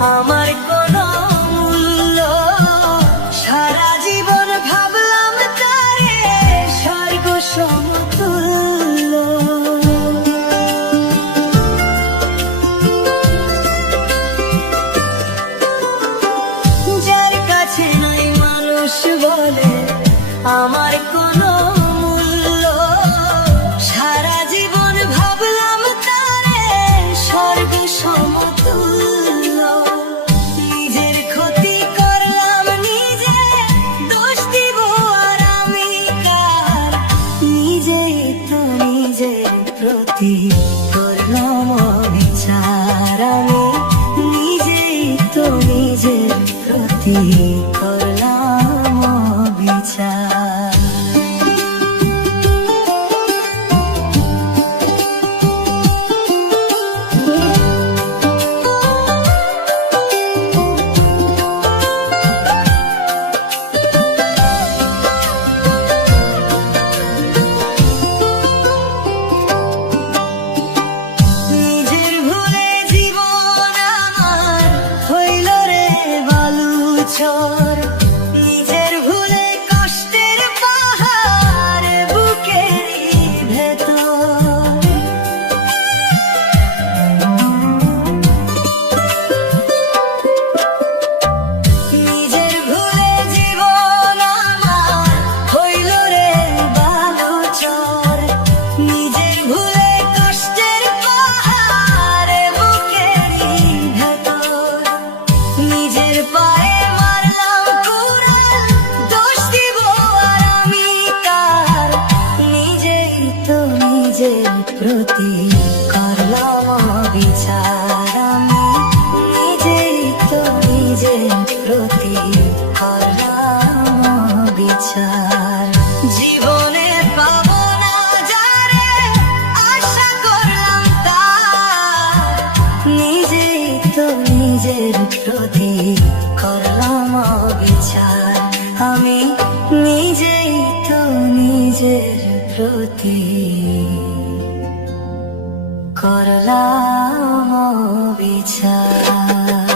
আমার কোনো মূল্য। সারা জীবন ভাবলাম তারে স্বর্গ সমতুল্য। যার কাছে নাই মানুষ বলে আমার কোনো মূল্য। সারা জীবন ভাবলাম তারে স্বর্গ সমতুল্য। নিজের ক্ষতি করলাম নিজে, দোষ দিব আর আমি কার? নিজেই তো নিজের প্রতি করলাম অবিচার। আমি নিজেই তো নিজের প্রতি করলাম অবিচার। নিজের ভুলে জীবন আমার হইল রে বালুচর। নিজের ভুলে কষ্টের পাহাড় বুকেরই ভেতর। নিজের ভুলে জীবন আমার হইল রে বালুচর। নিজের ভুলে কষ্টের পাহাড় বুকেরই ভেতর। নিজের পায়ে মারলাম কুড়াল, দোষ দিব আর আমি কার? নিজেই তো নিজের প্রতি করলাম অবিচার। আমি নিজেই তো নিজের প্রতি করলাম অবিচার। জীবনে পাবো না যারে আশা করলাম তার। নিজেই তো নিজের প্রতি করলাম অবিচার। আমি নিজেই তো নিজের প্রতি করলাম অবিচার।